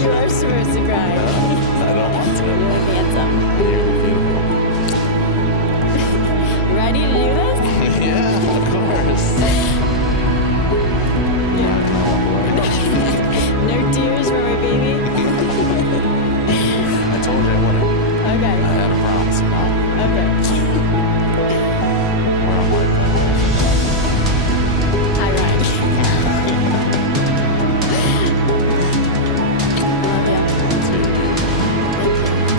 You are supposed to cry. I don't want to. You look handsome. You're beautiful. You ready to do this? Yeah, of course. No tears for my baby? I told you I wouldn't. I Okay. had a promise, Mom. Okay. Where I'm like, Hi, Ryan. Love you.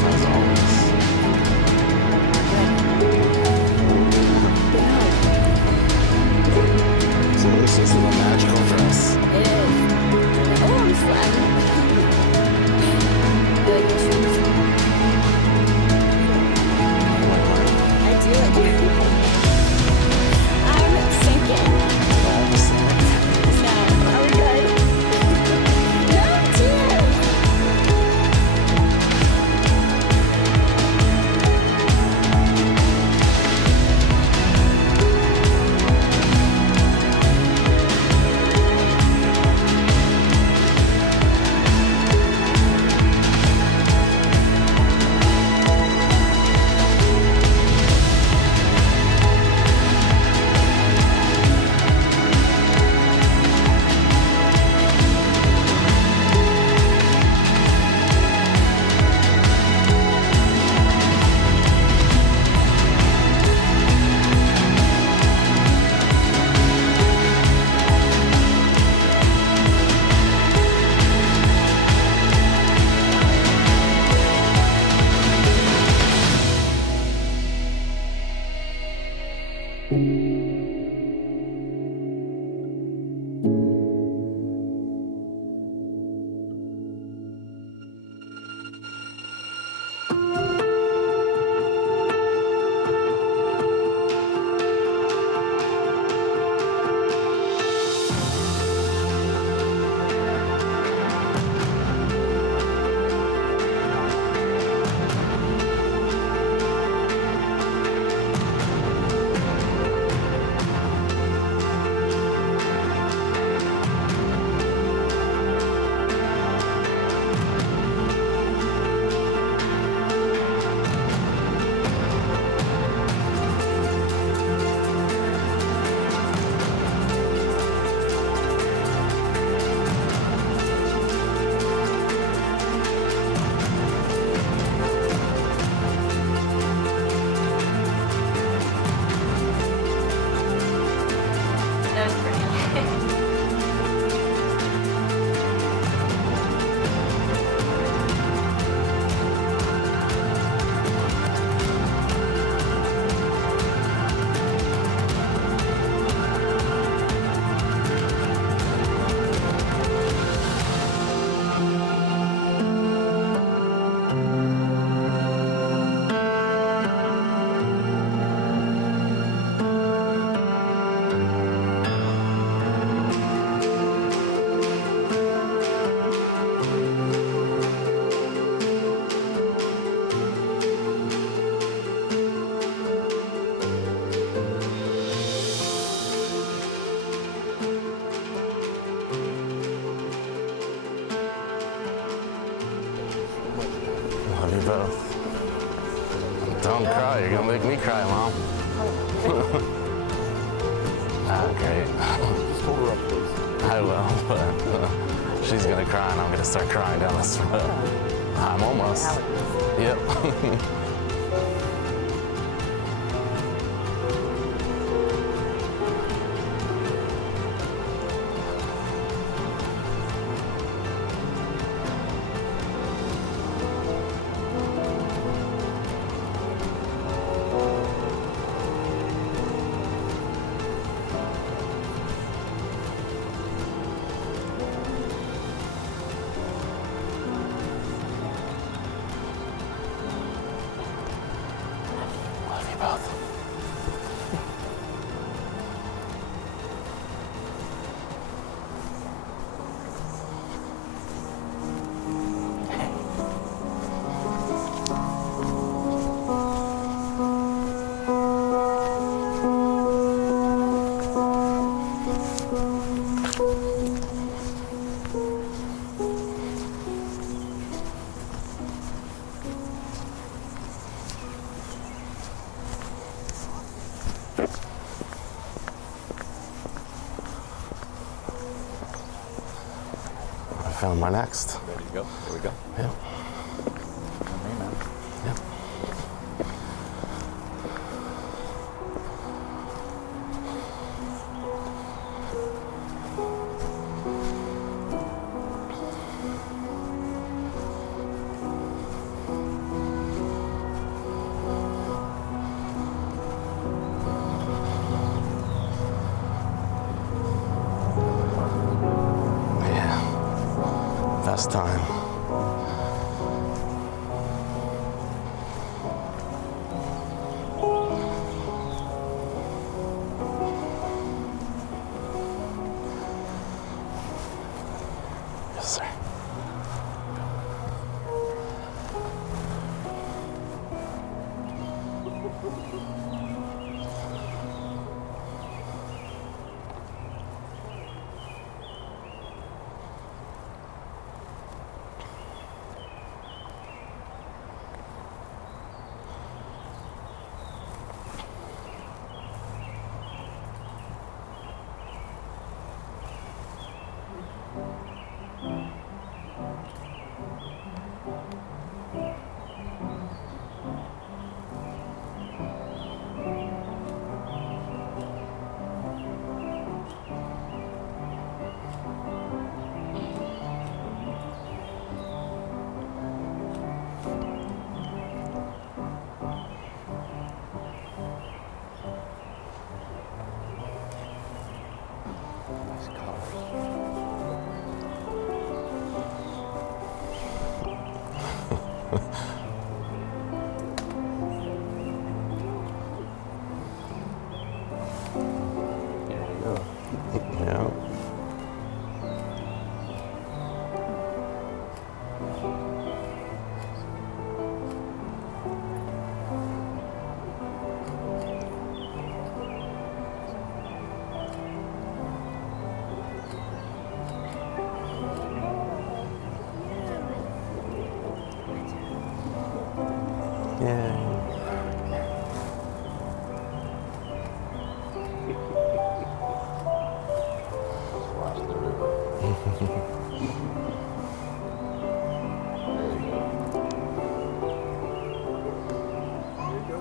as always. So this is the magical dress. It is. Oh, I'm sweating. You like your shoes? I do like your I'm sinking. No. Are we good? No tears. That was pretty. Love you both. Don't cry. You're gonna make me cry, Mom. Okay. Just hold her up, please. I will, but she's gonna cry and I'm gonna start crying down this road. I'm almost. Yep. I found my next. Ready to go? Here we go. Yeah. Hey, man. Yeah. Yeah. Best time. Yes, sir. Nice colors. There you go. Yeah. Yay. Watch the river. There you go.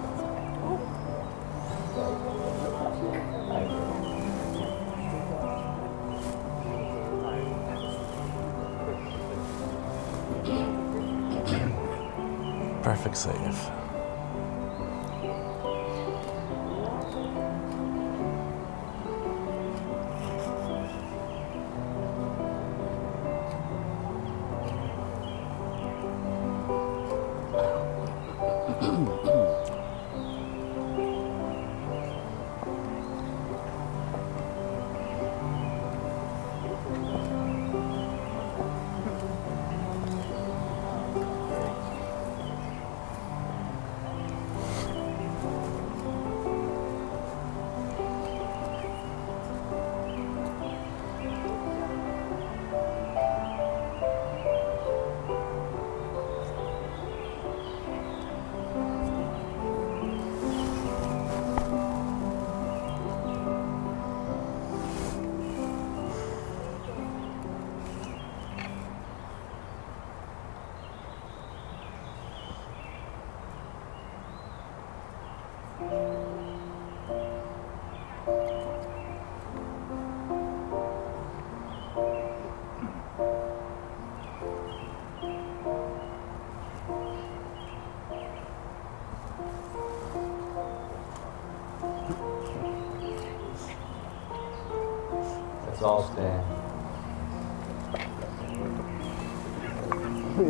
Perfect save. That's all, Stan. You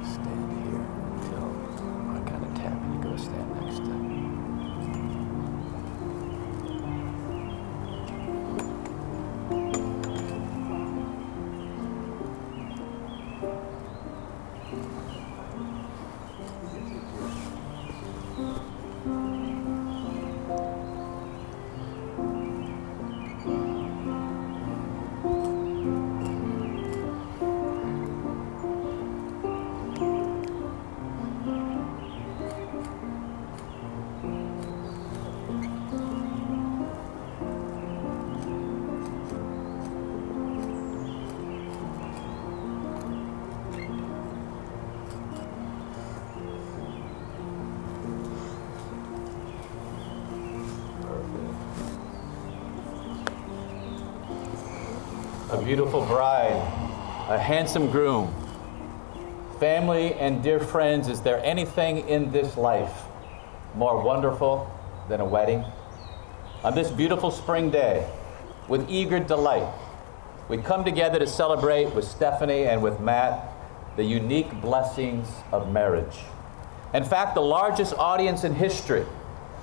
just stand here until I kind of tap and you go stand next to me. a beautiful bride, a handsome groom. Family and dear friends, is there anything in this life more wonderful than a wedding? On this beautiful spring day, with eager delight, we come together to celebrate with Stephanie and with Matt the unique blessings of marriage. In fact, the largest audience in history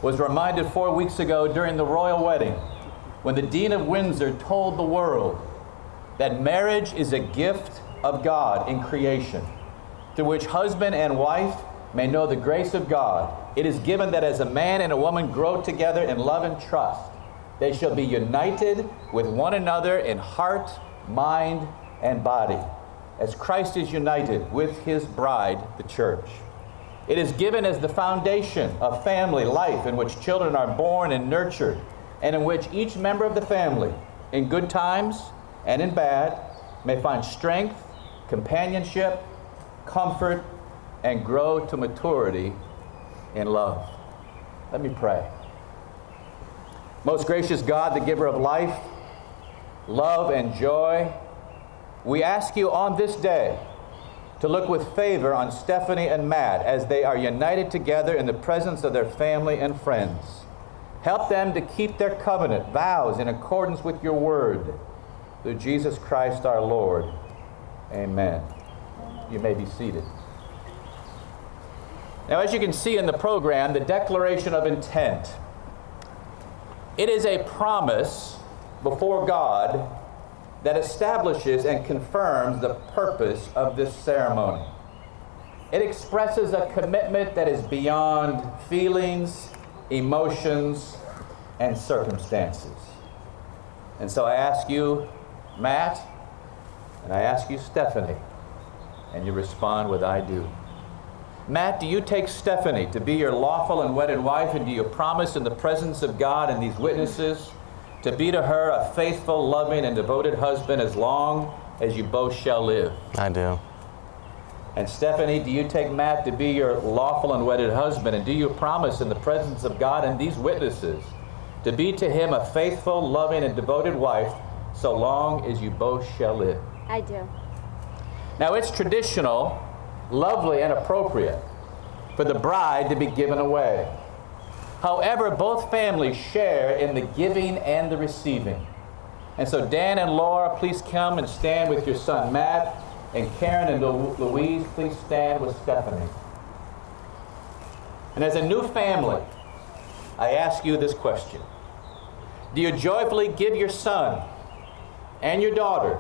was reminded 4 weeks ago during the royal wedding when the Dean of Windsor told the world that marriage is a gift of God in creation, through which husband and wife may know the grace of God. It is given that as a man and a woman grow together in love and trust, they shall be united with one another in heart, mind, and body, as Christ is united with his bride, the church. It is given as the foundation of family life in which children are born and nurtured, and in which each member of the family, in good times and in bad, may find strength, companionship, comfort, and grow to maturity in love. Let me pray. Most gracious God, the giver of life, love, and joy, we ask you on this day to look with favor on Stephanie and Matt as they are united together in the presence of their family and friends. Help them to keep their covenant vows in accordance with your word. Through Jesus Christ our Lord. Amen. You may be seated. Now, as you can see in the program, the Declaration of Intent. It is a promise before God that establishes and confirms the purpose of this ceremony. It expresses a commitment that is beyond feelings, emotions, and circumstances. And so I ask you, Matt, and I ask you, Stephanie, and you respond with I do. Matt, do you take Stephanie to be your lawful and wedded wife, and do you promise in the presence of God and these witnesses to be to her a faithful, loving, and devoted husband as long as you both shall live? I do. And Stephanie, do you take Matt to be your lawful and wedded husband, and do you promise in the presence of God and these witnesses to be to him a faithful, loving, and devoted wife so long as you both shall live? I do. Now, it's traditional, lovely, and appropriate for the bride to be given away. However, both families share in the giving and the receiving. And so Dan and Laura, please come and stand with your son Matt, and Karen and Louise, please stand with Stephanie. And as a new family, I ask you this question. Do you joyfully give your son and your daughter,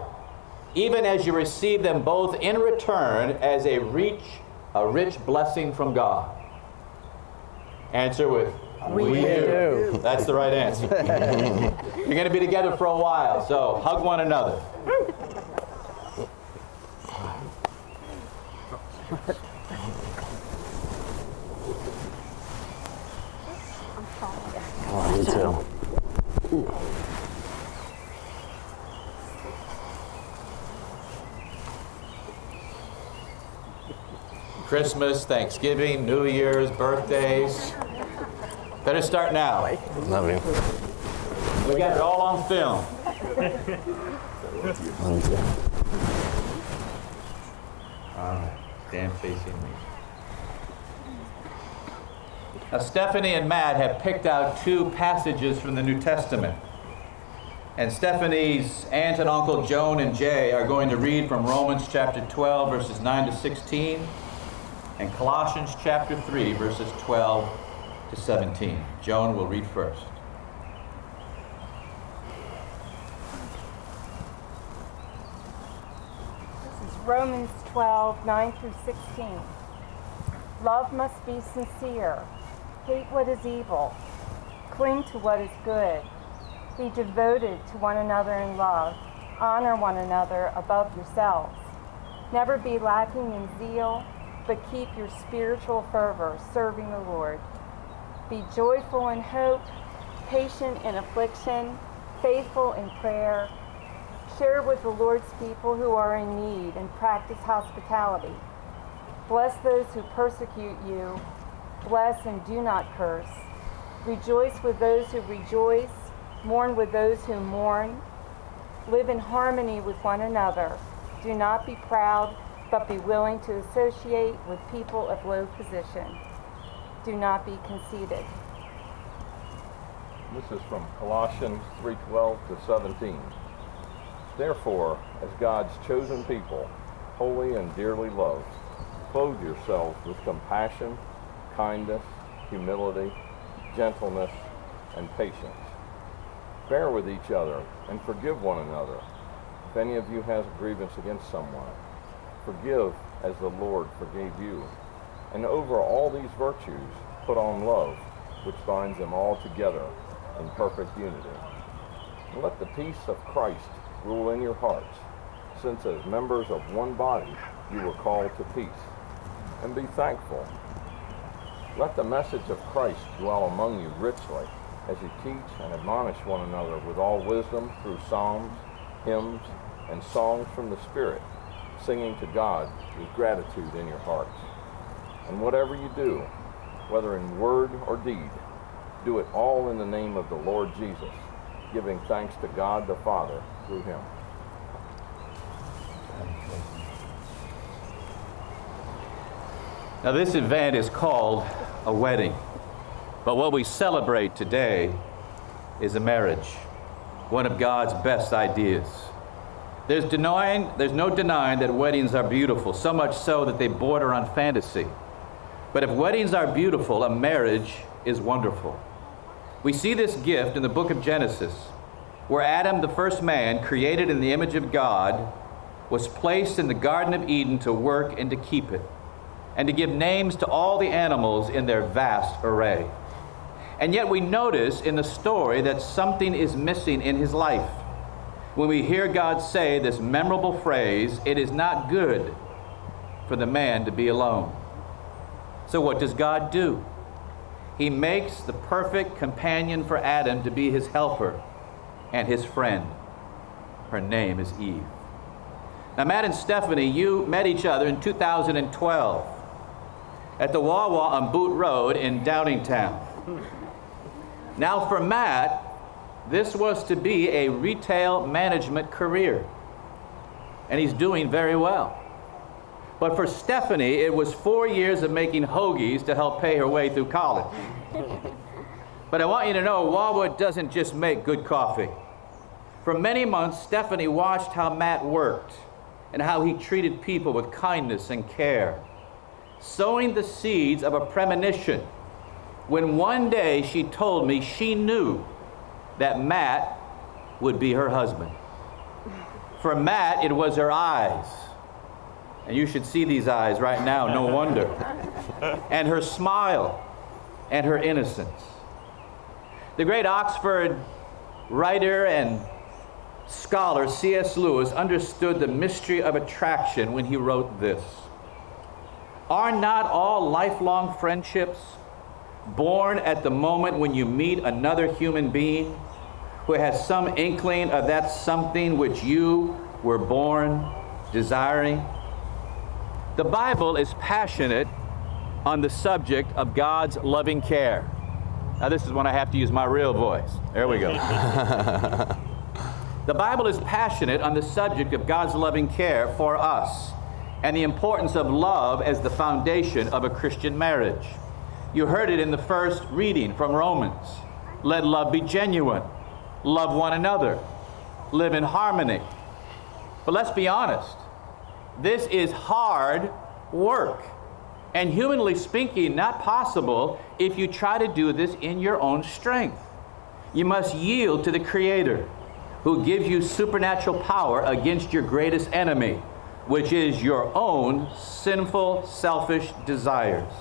even as you receive them both in return as a rich blessing from God? Answer with, we do. That's the right answer. You're going to be together for a while, so hug one another. Oh, me too. Christmas, Thanksgiving, New Year's, birthdays. Better start now. Love you. We got it all on film. Love you too. All right, stand facing me. Now, Stephanie and Matt have picked out two passages from the New Testament. And Stephanie's aunt and uncle Joan and Jay are going to read from Romans chapter 12, verses 9 to 16, and Colossians chapter 3, verses 12 to 17. Joan will read first. This is Romans 12, 9 through 16. Love must be sincere. Hate what is evil. Cling to what is good. Be devoted to one another in love. Honor one another above yourselves. Never be lacking in zeal, but keep your spiritual fervor serving the Lord. Be joyful in hope, patient in affliction, faithful in prayer. Share with the Lord's people who are in need and practice hospitality. Bless those who persecute you. Bless and do not curse. Rejoice with those who rejoice. Mourn with those who mourn. Live in harmony with one another. Do not be proud, but be willing to associate with people of low position. Do not be conceited. This is from Colossians 3:12 to 17. Therefore, as God's chosen people, holy and dearly loved, clothe yourselves with compassion, kindness, humility, gentleness, and patience. Bear with each other and forgive one another. If any of you has a grievance against someone, forgive as the Lord forgave you. And over all these virtues, put on love, which binds them all together in perfect unity. And let the peace of Christ rule in your hearts, since as members of one body you were called to peace. And be thankful. Let the message of Christ dwell among you richly, as you teach and admonish one another with all wisdom through psalms, hymns, and songs from the Spirit, singing to God with gratitude in your hearts. And whatever you do, whether in word or deed, do it all in the name of the Lord Jesus, giving thanks to God the Father through him. Now, this event is called a wedding, but what we celebrate today is a marriage, one of God's best ideas. There's no denying that weddings are beautiful, so much so that they border on fantasy. But if weddings are beautiful, a marriage is wonderful. We see this gift in the book of Genesis, where Adam, the first man, created in the image of God, was placed in the Garden of Eden to work and to keep it, and to give names to all the animals in their vast array. And yet we notice in the story that something is missing in his life. When we hear God say this memorable phrase, "It is not good for the man to be alone." So what does God do? He makes the perfect companion for Adam to be his helper and his friend. Her name is Eve. Now, Matt and Stephanie, you met each other in 2012 at the Wawa on Boot Road in Downingtown. Now, for Matt, this was to be a retail management career, and he's doing very well. But for Stephanie, it was 4 years of making hoagies to help pay her way through college. But I want you to know, Wawa doesn't just make good coffee. For many months, Stephanie watched how Matt worked and how he treated people with kindness and care, sowing the seeds of a premonition when one day she told me she knew that Matt would be her husband. For Matt, it was her eyes. And you should see these eyes right now, no wonder. And her smile and her innocence. The great Oxford writer and scholar C.S. Lewis understood the mystery of attraction when he wrote this: "Are not all lifelong friendships born at the moment when you meet another human being who has some inkling of that something which you were born desiring?" The Bible is passionate on the subject of God's loving care. Now, this is when I have to use my real voice. There we go. The Bible is passionate on the subject of God's loving care for us and the importance of love as the foundation of a Christian marriage. You heard it in the first reading from Romans. Let love be genuine. Love one another. Live in harmony. But let's be honest. This is hard work, and humanly speaking, not possible if you try to do this in your own strength. You must yield to the Creator, who gives you supernatural power against your greatest enemy, which is your own sinful, selfish desires.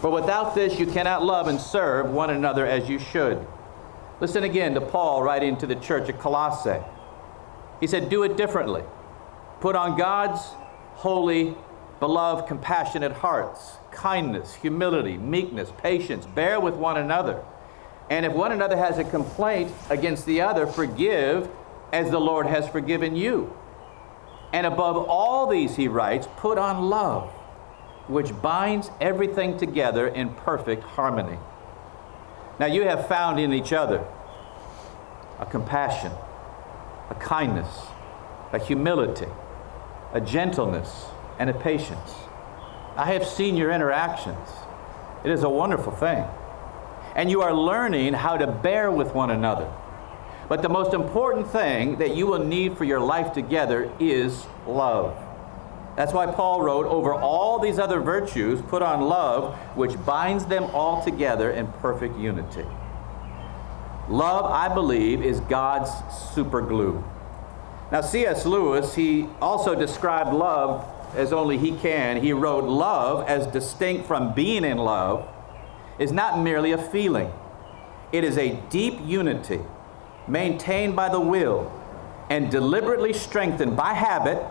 For without this, you cannot love and serve one another as you should. Listen again to Paul writing to the church at Colossae. He said, "Do it differently. Put on God's holy, beloved, compassionate hearts, kindness, humility, meekness, patience. Bear with one another. And if one another has a complaint against the other, forgive as the Lord has forgiven you. And above all these," he writes, "put on love, which binds everything together in perfect harmony." Now you have found in each other a compassion a kindness, a humility, a gentleness, and a patience. I have seen your interactions. It is a wonderful thing. And you are learning how to bear with one another. But the most important thing that you will need for your life together is love. That's why Paul wrote, over all these other virtues, put on love, which binds them all together in perfect unity. Love, I believe, is God's super glue. Now, C.S. Lewis, he also described love as only he can. He wrote, love, as distinct from being in love, is not merely a feeling. It is a deep unity, maintained by the will, and deliberately strengthened by habit,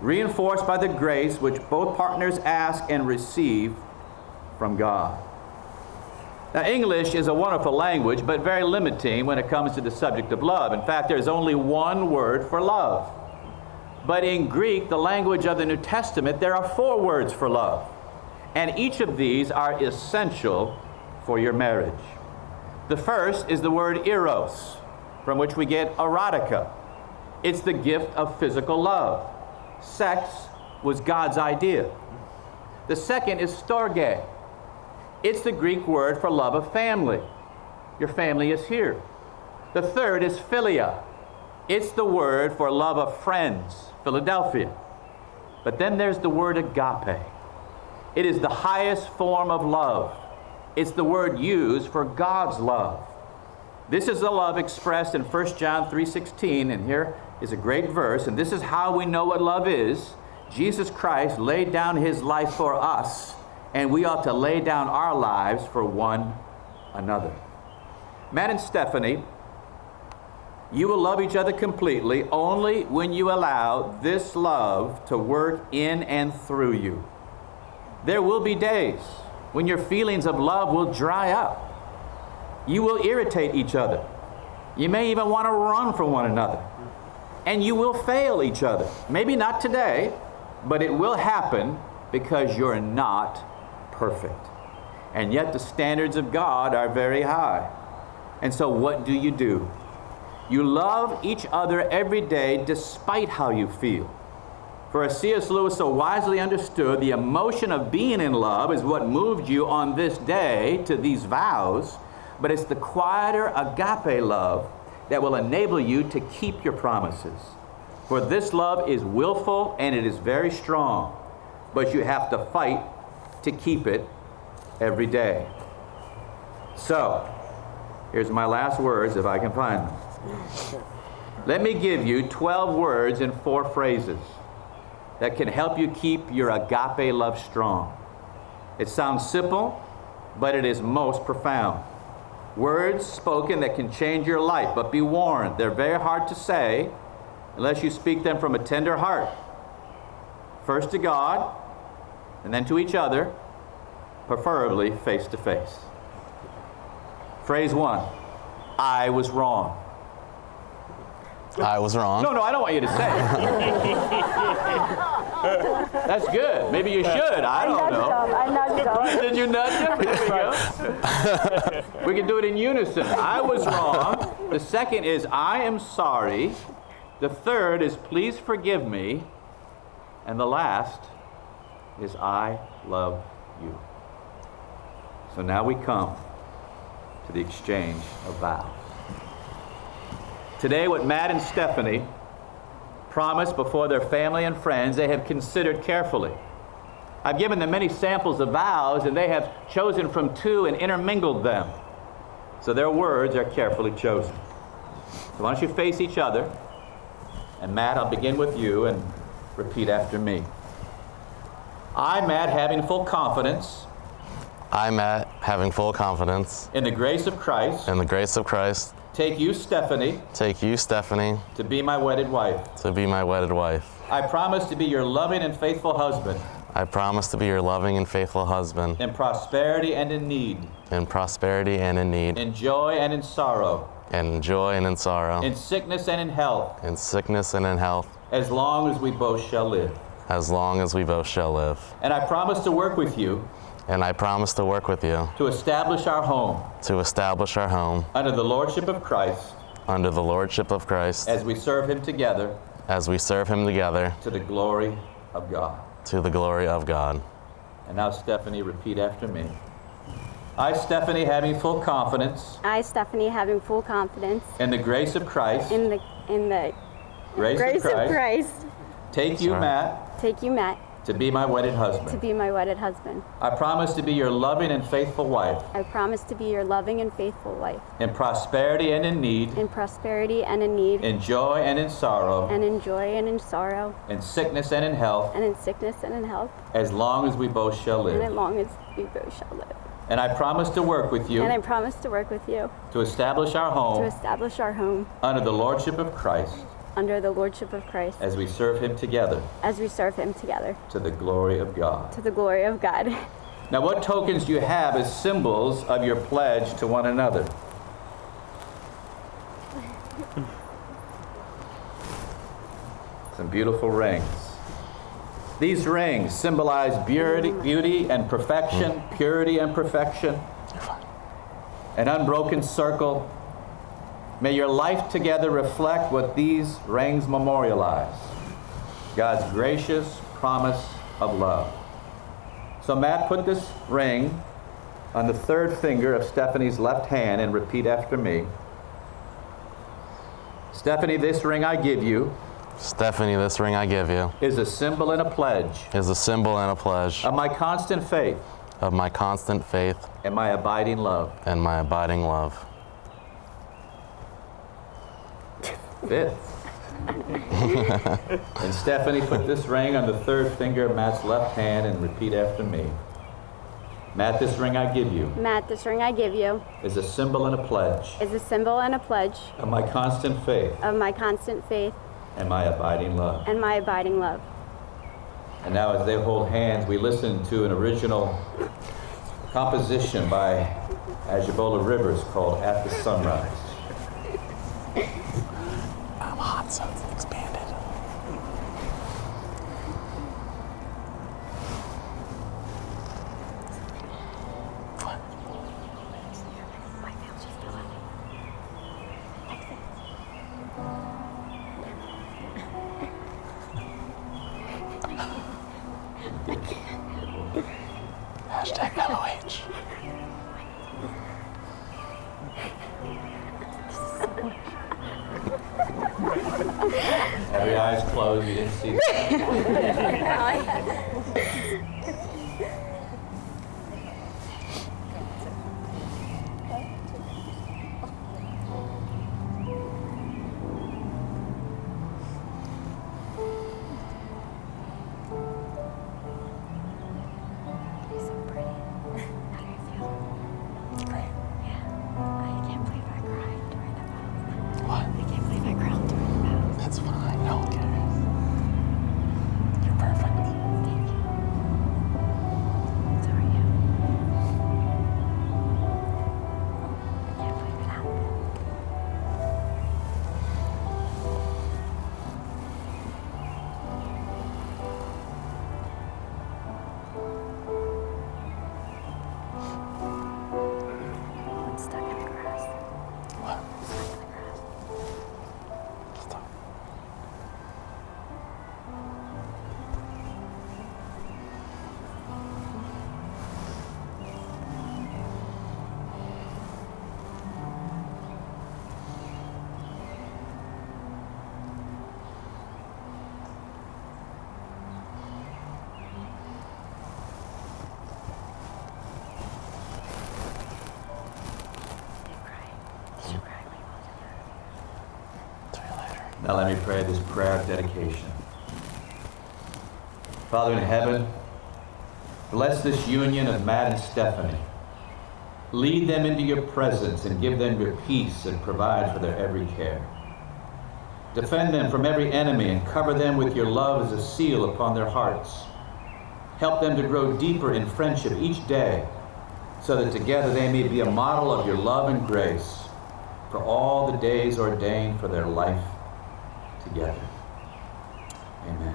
reinforced by the grace which both partners ask and receive from God. Now, English is a wonderful language, but very limiting when it comes to the subject of love. In fact, there's only one word for love. But in Greek, the language of the New Testament, there are 4 words for love. And each of these are essential for your marriage. The first is the word eros, from which we get erotica. It's the gift of physical love. Sex was God's idea. The second is storge. It's the Greek word for love of family. Your family is here. The third is philia. It's the word for love of friends, Philadelphia. But then there's the word agape. It is the highest form of love. It's the word used for God's love. This is the love expressed in 1 John 3:16, and here is a great verse, and this is how we know what love is. Jesus Christ laid down his life for us, and we ought to lay down our lives for one another. Matt and Stephanie, you will love each other completely only when you allow this love to work in and through you. There will be days when your feelings of love will dry up. You will irritate each other. You may even want to run from one another. And you will fail each other. Maybe not today, but it will happen because you're not perfect. And yet the standards of God are very high. And so what do? You love each other every day despite how you feel. For as C.S. Lewis so wisely understood, the emotion of being in love is what moved you on this day to these vows, but it's the quieter agape love that will enable you to keep your promises. For this love is willful and it is very strong, but you have to fight to keep it every day. So, here's my last words if I can find them. Let me give you 12 words in 4 phrases that can help you keep your agape love strong. It sounds simple, but it is most profound. Words spoken that can change your life, but be warned, they're very hard to say unless you speak them from a tender heart. First to God, and then to each other, preferably face to face. Phrase 1, I was wrong. I was wrong. No, I don't want you to say it. That's good. Maybe you should. I don't know. I nudged him. Did you nudge him? Here we go. We can do it in unison. I was wrong. The second is, I am sorry. The third is, please forgive me. And the last is, I love you. So now we come to the exchange of vows. Today, what Matt and Stephanie promised before their family and friends, they have considered carefully. I've given them many samples of vows, and they have chosen from 2 and intermingled them. So their words are carefully chosen. So why don't you face each other? And Matt, I'll begin with you and repeat after me. I, Matt, having full confidence. I, Matt, having full confidence In the grace of Christ. in the grace of Christ, Take you, Stephanie, take you, Stephanie, to be my wedded wife. to be my wedded wife. I promise to be your loving and faithful husband I promise to be your loving and faithful husband in prosperity and in need, in prosperity and in need, in joy and in sorrow, in joy and in sorrow, in sickness and in health, in sickness and in health, as long as we both shall live. as long as we both shall live. And I promise to work with you And I promise to work with you to establish our home to establish our home under the lordship of Christ, under the lordship of Christ, as we serve him together as we serve him together to the glory of God. to the glory of God. And now, Stephanie, repeat after me. I, Stephanie, having full confidence I, Stephanie, having full confidence in the grace of Christ, in the grace grace of Christ, take you, Sorry. Matt, take you, Matt, to be my wedded to husband. be my wedded husband. I promise to be your loving and faithful wife, I promise to be your loving and faithful wife, in prosperity and in need, in prosperity and in need, in joy and in sorrow, and in joy and in sorrow, in sickness and in health, and in sickness and in health, as long as we both shall and as live. long as we both shall live. And I promise to work with you And I promise to work with you to establish our to home establish our home under the lordship of Christ, under the lordship of Christ, as we serve him together as we serve him together to the glory of God. to the glory of God. Now, what tokens do you have as symbols of your pledge to one another? Some beautiful rings. These rings symbolize beauty and perfection, purity and perfection, an unbroken circle. May your life together reflect what these rings memorialize: God's gracious promise of love. So Matt, put this ring on the third finger of Stephanie's left hand and repeat after me. Stephanie, this ring I give you Stephanie, this ring I give you is a symbol and a pledge is a symbol and a pledge of my constant faith of my constant faith and my abiding love. and my abiding love. Fifth. And Stephanie, put this ring on the third finger of Matt's left hand and repeat after me. Matt, this ring I give you Matt, this ring I give you is a symbol and a pledge is a symbol and a pledge of my constant faith of my constant faith and my abiding love. and my abiding love. And now, as they hold hands, we listen to an original composition by Ajibola Rivers called At the Sunrise. I'm hot, so it's expanded. Hashtag LOH. Every eye's closed, you didn't see that. You're so pretty. How do you feel? Great. Yeah. I can't believe I cried during the vows. What? I can't believe I cried during the vows. That's fine. No one cares. You're perfect. Thank you. So are you. I can't believe it happened. I'm stuck in the grass. What? Stuck in the grass. Stop. You cry. You cry when you walk in See you later. Now let me pray this prayer of dedication. Father in heaven, bless this union of Matt and Stephanie. Lead them into your presence and give them your peace and provide for their every care. Defend them from every enemy and cover them with your love as a seal upon their hearts. Help them to grow deeper in friendship each day so that together they may be a model of your love and grace for all the days ordained for their life together. Amen.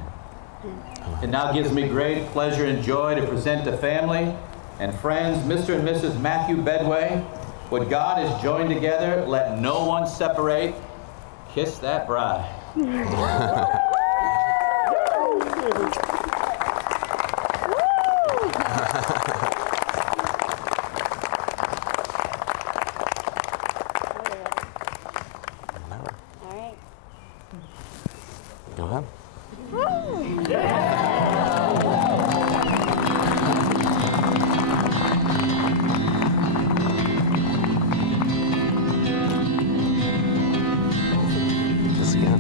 It now gives me great pleasure and joy to present to family and friends Mr. and Mrs. Matthew Bedway, What God has joined together, let no one separate. Kiss that bride. All right. Go ahead. Kiss again.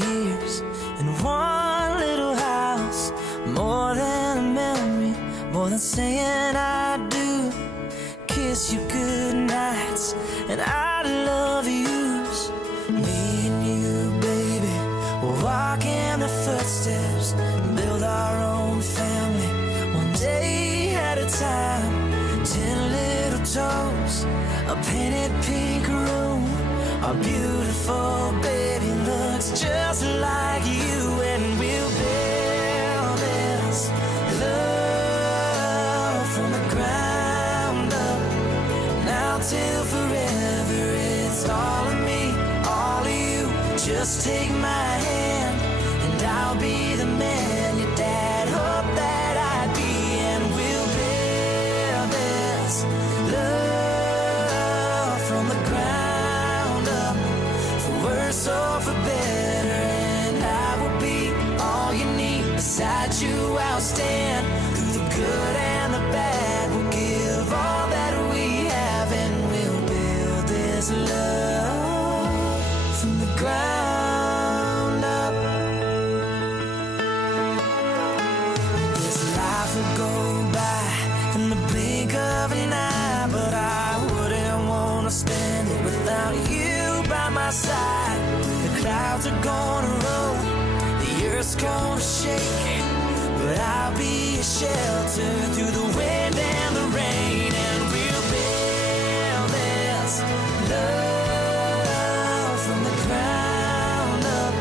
years in one little house. More than a memory, more than saying I do. Kiss you good nights and I love yous. Me and you, baby, we'll walk in the footsteps, build our own family, one day at a time. 10 little toes, a painted pink room. Our beautiful baby looks just like you, and we'll build this love from the ground up. Now till forever, it's all of me, all of you. Just take my hand, and I'll be the man your dad hoped that I'd be, and we'll build this love from the ground up. For worse or for better, and I will be all you need. Beside you I'll stand, through the good and the bad. We'll give all that we have, and we'll build this love from the ground up. This life will go by in the blink of an eye, but I wouldn't want to spend it without you by my side. The clouds are gonna roll, the earth's gonna shake, but I'll be a shelter through the wind and the rain, and we'll build this love from the ground up.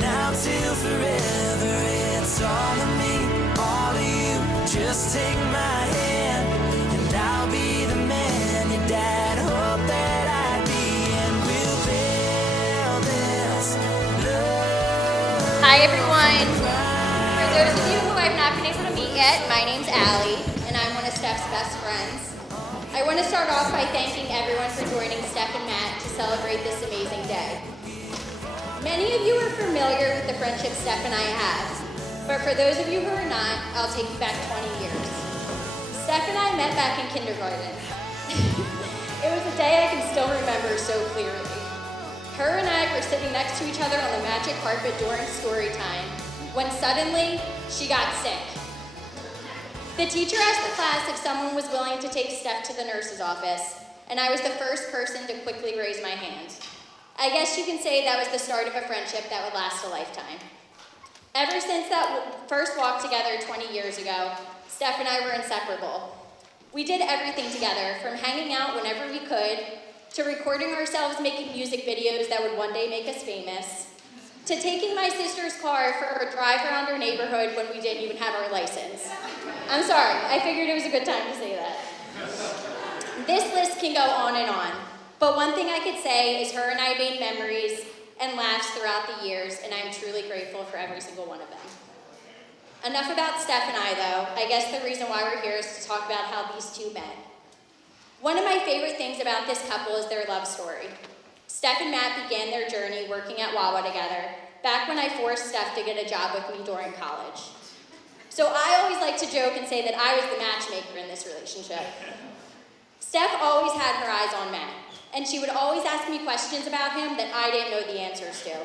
Now till forever, it's all of me, all of you. Just take my hand, and I'll be the man your dad hoped that I'd be, and we'll build this love. Hi everyone. For those of you who I've not been able to meet yet, my name's Allie, and I'm one of Steph's best friends. I want to start off by thanking everyone for joining Steph and Matt to celebrate this amazing day. Many of you are familiar with the friendship Steph and I have, but for those of you who are not, I'll take you back 20 years. Steph and I met back in kindergarten. It was a day I can still remember so clearly. Her and I were sitting next to each other on the magic carpet during story time, when suddenly, she got sick. The teacher asked the class if someone was willing to take Steph to the nurse's office, and I was the first person to quickly raise my hand. I guess you can say that was the start of a friendship that would last a lifetime. Ever since that first walk together 20 years ago, Steph and I were inseparable. We did everything together, from hanging out whenever we could, to recording ourselves making music videos that would one day make us famous, to taking my sister's car for her drive around her neighborhood when we didn't even have our license. I'm sorry, I figured it was a good time to say that. This list can go on and on, but one thing I could say is her and I made memories and laughs throughout the years, and I'm truly grateful for every single one of them. Enough about Steph and I, though. I guess the reason why we're here is to talk about how these two met. One of my favorite things about this couple is their love story. Steph and Matt began their journey working at Wawa together, back when I forced Steph to get a job with me during college. So I always like to joke and say that I was the matchmaker in this relationship. Steph always had her eyes on Matt, and she would always ask me questions about him that I didn't know the answers to.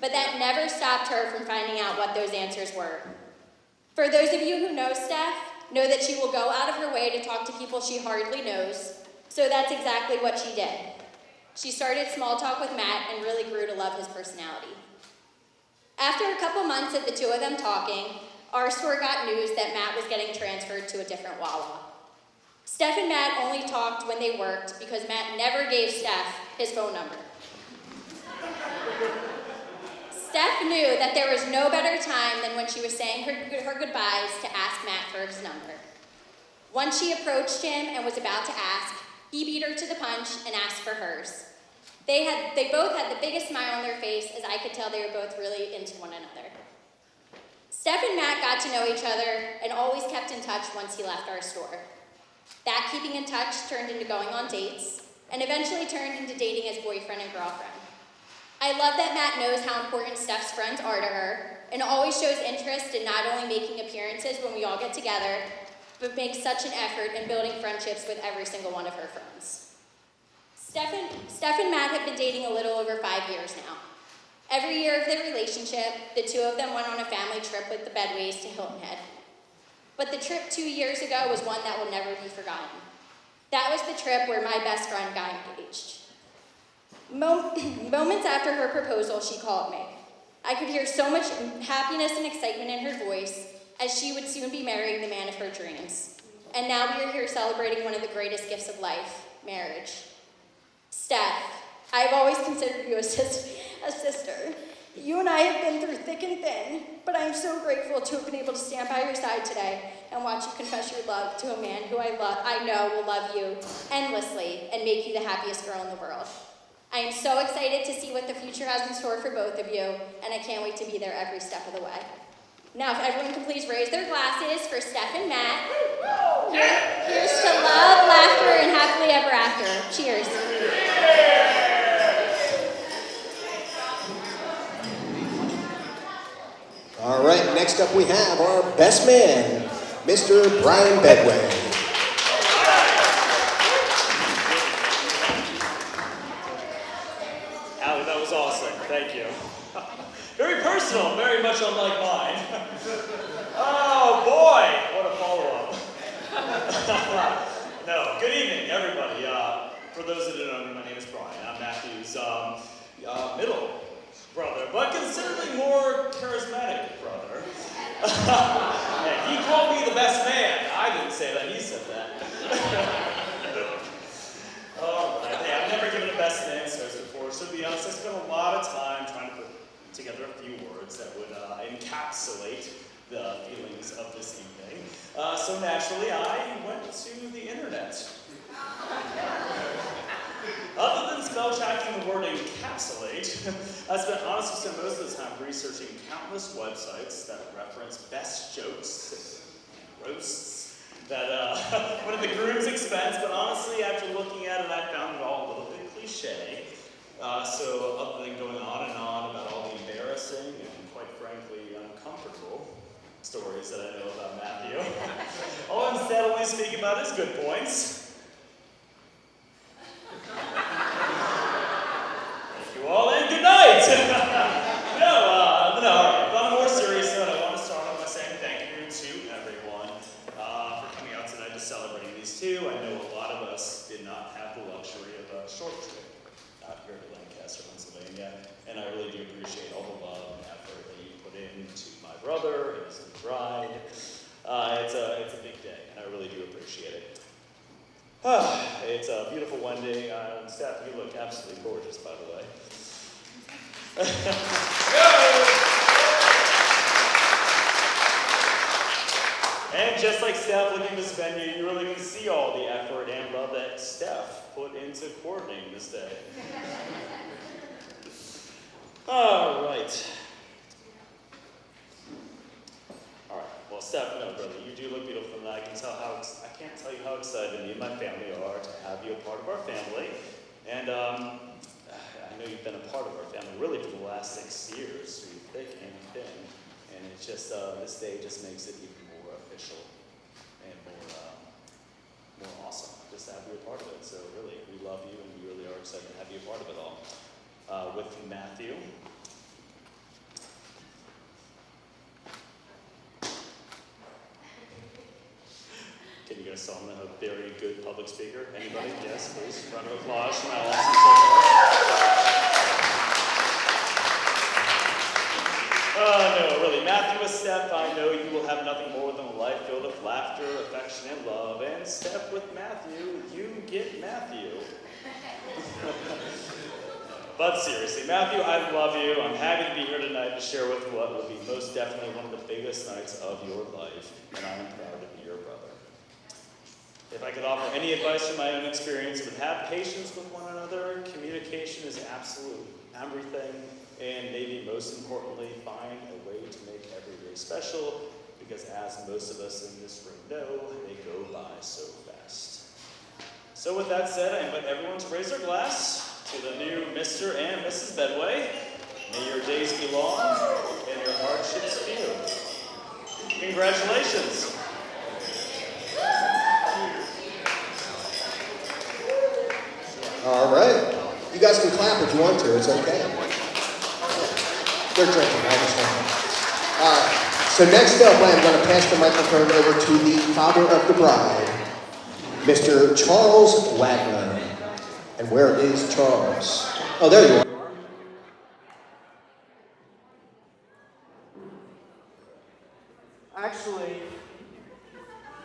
But that never stopped her from finding out what those answers were. For those of you who know Steph, know that she will go out of her way to talk to people she hardly knows, so that's exactly what she did. She started small talk with Matt and really grew to love his personality. After a couple months of the two of them talking, our store got news that Matt was getting transferred to a different Wawa. Steph and Matt only talked when they worked because Matt never gave Steph his phone number. Steph knew that there was no better time than when she was saying her goodbyes to ask Matt for his number. Once she approached him and was about to ask, he beat her to the punch and asked for hers. They both had the biggest smile on their face, as I could tell they were both really into one another. Steph and Matt got to know each other and always kept in touch once he left our store. That keeping in touch turned into going on dates, and eventually turned into dating as boyfriend and girlfriend. I love that Matt knows how important Steph's friends are to her, and always shows interest in not only making appearances when we all get together, but makes such an effort in building friendships with every single one of her friends. Steph and Matt have been dating a little over 5 years now. Every year of their relationship, the two of them went on a family trip with the Bedways to Hilton Head. But the trip 2 years ago was one that will never be forgotten. That was the trip where my best friend got engaged. Moments after her proposal, she called me. I could hear so much happiness and excitement in her voice, as she would soon be marrying the man of her dreams. And now we are here celebrating one of the greatest gifts of life, marriage. Steph, I've always considered you a sister. You and I have been through thick and thin, but I am so grateful to have been able to stand by your side today and watch you confess your love to a man who I know will love you endlessly and make you the happiest girl in the world. I am so excited to see what the future has in store for both of you, and I can't wait to be there every step of the way. Now, if everyone can please raise their glasses for Steph and Matt. Here's to love, laughter, and happily ever after. Cheers. All right, next up we have our best man, Mr. Brian Bedway. Allie, that was awesome. Thank you. Very personal, very much unlike mine. Oh boy, what a follow-up. No, good evening, everybody. For those that don't know me, my name is Brian. I'm Matthew's middle brother, but considerably more charismatic brother. And he called me the best man. I didn't say that, he said that. All right, hey, I've never given a best man search before, so to be honest, I spent a lot of time trying to put together a few words that would encapsulate the feelings of this evening. So naturally, I went to the internet. Other than spell checking the word encapsulate, I spent honestly most of the time researching countless websites that reference best jokes and roasts that went at the groom's expense, but honestly, after looking at it, I found it all a little bit cliche. So other than going on and on about all the embarrassing and quite frankly uncomfortable stories that I know about Matthew, I'll instead only speak about his good points. Thank you all and good night! No, on a more serious note, I want to start off by saying thank you to everyone for coming out tonight to celebrating these two. I know a lot of us did not have the luxury of a short trip out here to Lancaster, Pennsylvania, and I really do appreciate all the love and effort that you put into my brother and his bride. It's a big day, and I really do appreciate it. It's a beautiful Wendy. Steph, you look absolutely gorgeous, by the way. And just like Steph looking at this venue, you really can see all the effort and love that Steph put into coordinating this day. All right. Well, Steph, no, brother, you do look beautiful, and I can't tell you how excited me and my family are to have you a part of our family. And I know you've been a part of our family really for the last 6 years, through thick and thin. And it's just this day just makes it even more official and more awesome just to have you a part of it. So really, we love you, and we really are excited to have you a part of it all. With Matthew. Can you guys tell him I'm a very good public speaker? Anybody? Yes, please. Round of applause for my awesome no, really. Matthew and Steph, I know you will have nothing more than a life filled with laughter, affection, and love. And Steph, with Matthew, you get Matthew. But seriously, Matthew, I love you. I'm happy to be here tonight to share with you what will be most definitely one of the biggest nights of your life, and I am proud to be your brother. If I could offer any advice from my own experience, would have patience with one another. Communication is absolute everything, and maybe most importantly, find a way to make every day special, because as most of us in this room know, they go by so fast. So with that said, I invite everyone to raise their glass to the new Mr. and Mrs. Bedway. May your days be long and your hardships few. Congratulations. All right. You guys can clap if you want to. It's okay. They're drinking, I understand. So next up, I'm going to pass the microphone over to the father of the bride, Mr. Charles Wagner. And where is Charles? Oh, there you are. Actually,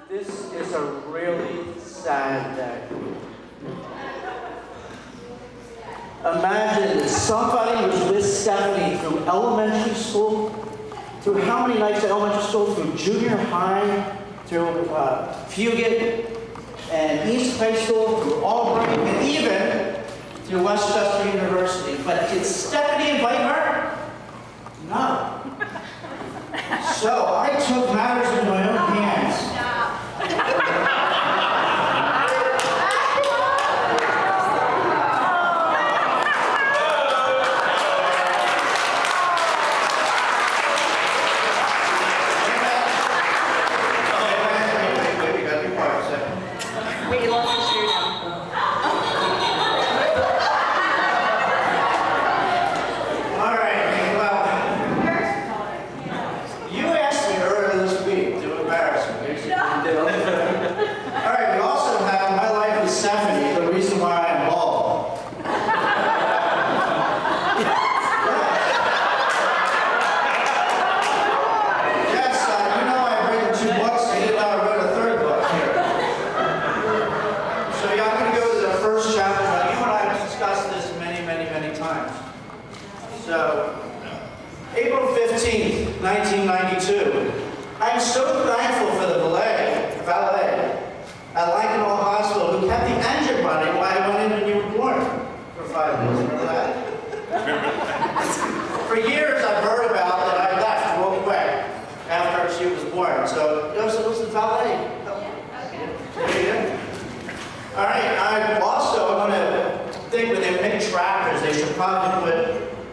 this is a really sad day. Imagine that somebody was with Stephanie through elementary school, through how many nights at elementary school, through junior high, through Fugate, and East High School, through Albright, and even through Westchester University. But did Stephanie invite her? No. So I took matters into my own hands.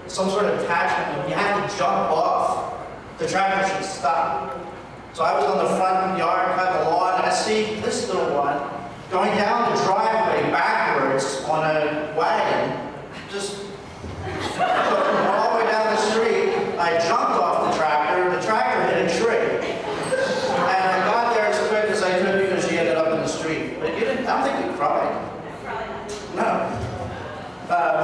Some sort of attachment. You have to jump off. The tractor should stop. So I was on the front yard cutting the lawn, and I see this little one going down the driveway backwards on a wagon, just all the way down the street. I jumped off the tractor hit a tree. And I got there as quick as I could because she ended up in the street. But you didn't, I don't think you cried. No.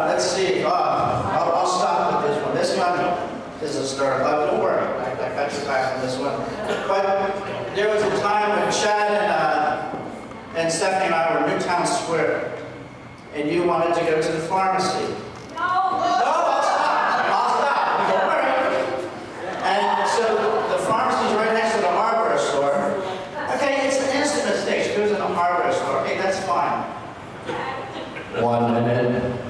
Let's see. I'll stop with this one. This one is a start. Don't worry. I got your back on this one. But there was a time when Chad and Stephanie and I were in Newtown Square, and you wanted to go to the pharmacy. No, I'll stop. Don't worry. And so the pharmacy's right next to the hardware store. Okay, it's an instant mistake. She goes in the hardware store. Okay, that's fine. 1 minute.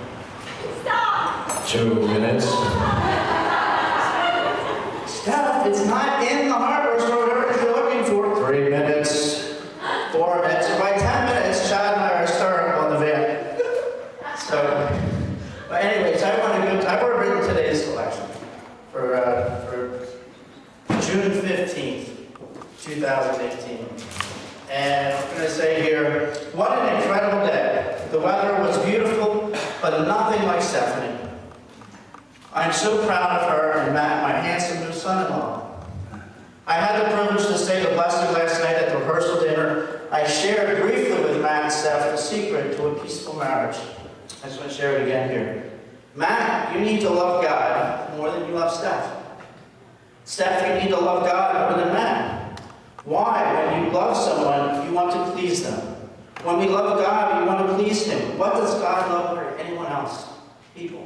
2 minutes. Steph, it's not in the hardware store, whatever you're looking for. 3 minutes. 4 minutes. So by 10 minutes, Chad and I are starting on the van. So, but anyways, I've already written today's selection for June 15th, 2018. And I'm going to say here, what an incredible day. The weather was beautiful, but nothing like Stephanie. I'm so proud of her and Matt, my handsome new son-in-law. I had the privilege to say the blessing last night at the rehearsal dinner. I shared briefly with Matt and Steph the secret to a peaceful marriage. I just want to share it again here. Matt, you need to love God more than you love Steph. Steph, you need to love God more than Matt. Why? When you love someone, you want to please them. When we love God, we want to please Him. What does God love more than anyone else? People.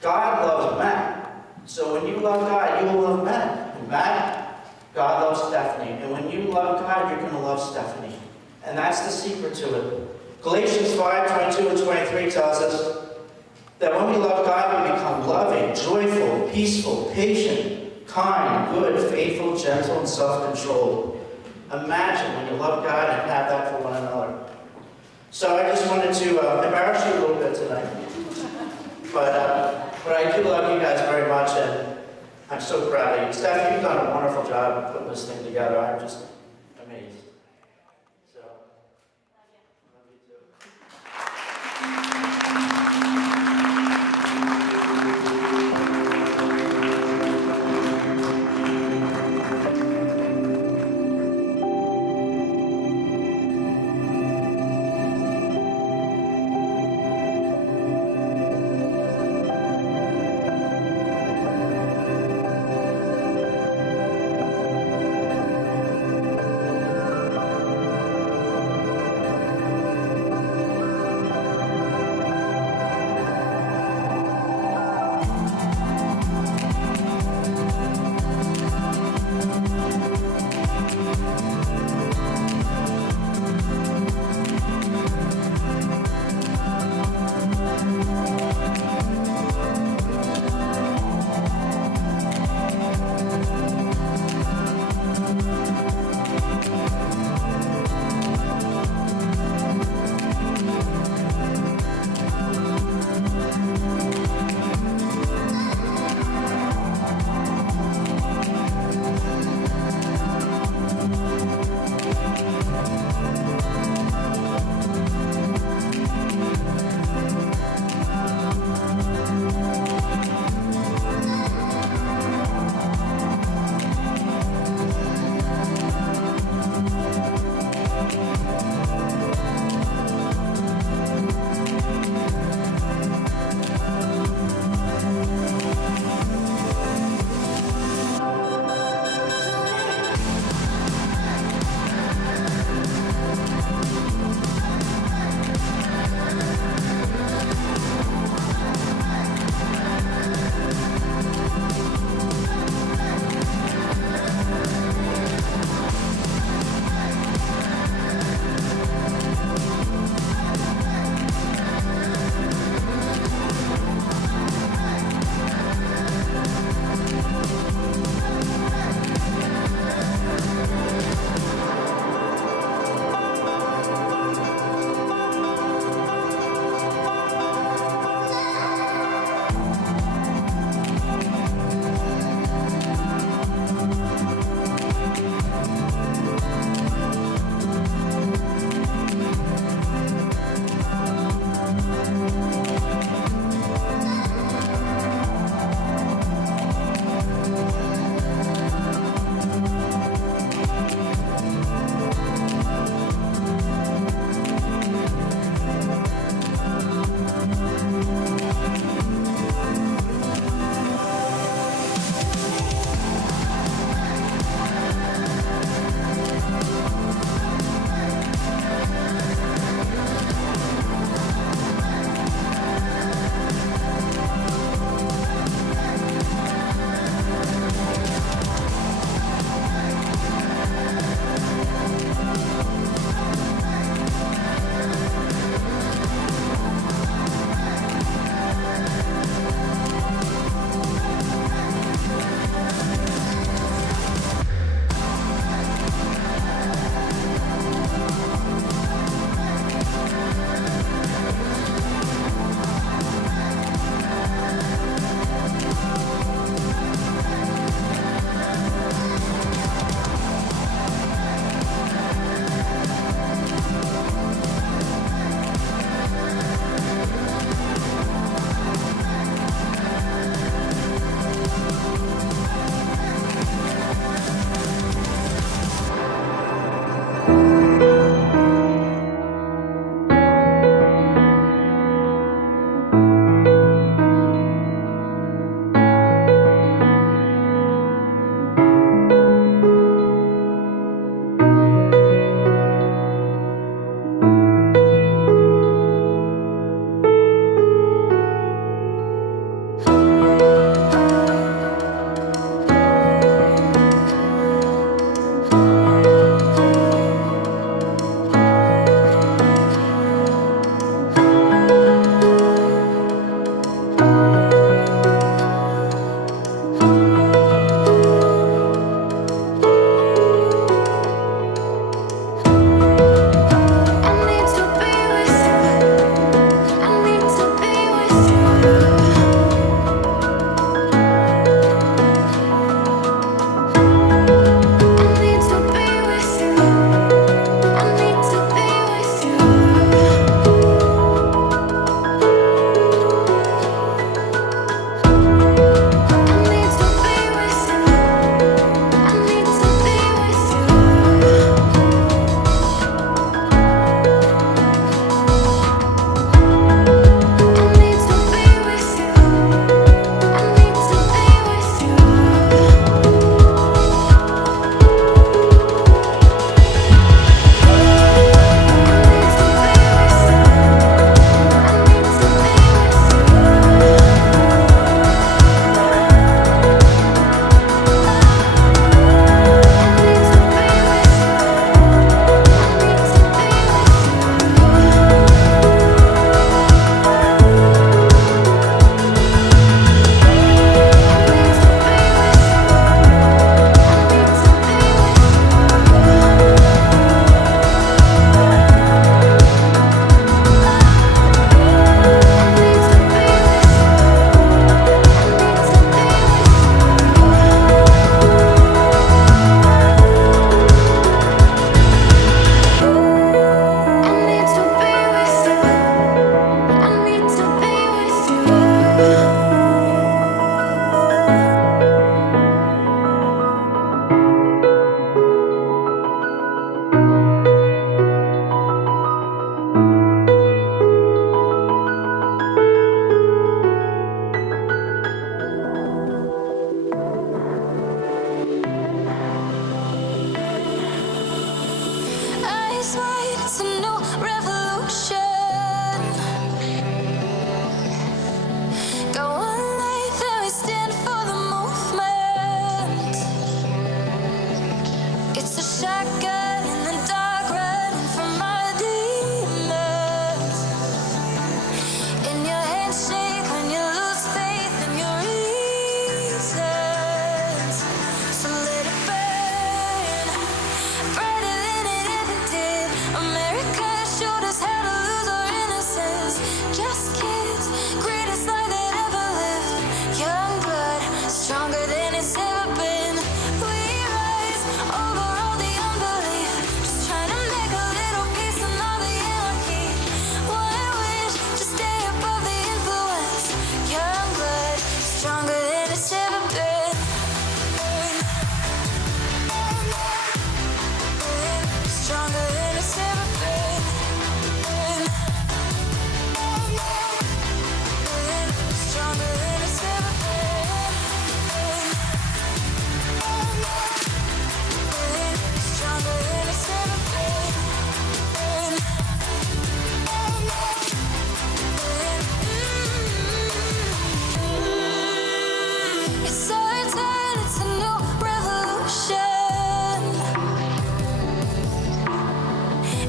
God loves Matt. So when you love God, you will love Matt. And Matt, God loves Stephanie. And when you love God, you're going to love Stephanie. And that's the secret to it. Galatians 5:22 and 23 tells us that when we love God, we become loving, joyful, peaceful, patient, kind, good, faithful, gentle, and self-controlled. Imagine when you love God and have that for one another. So I just wanted to embarrass you a little bit tonight. But I do love you guys very much, and I'm so proud of you. Steph, you've done a wonderful job putting this thing together. I'm just amazed. So, love you too.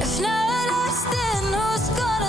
If not us, then who's gonna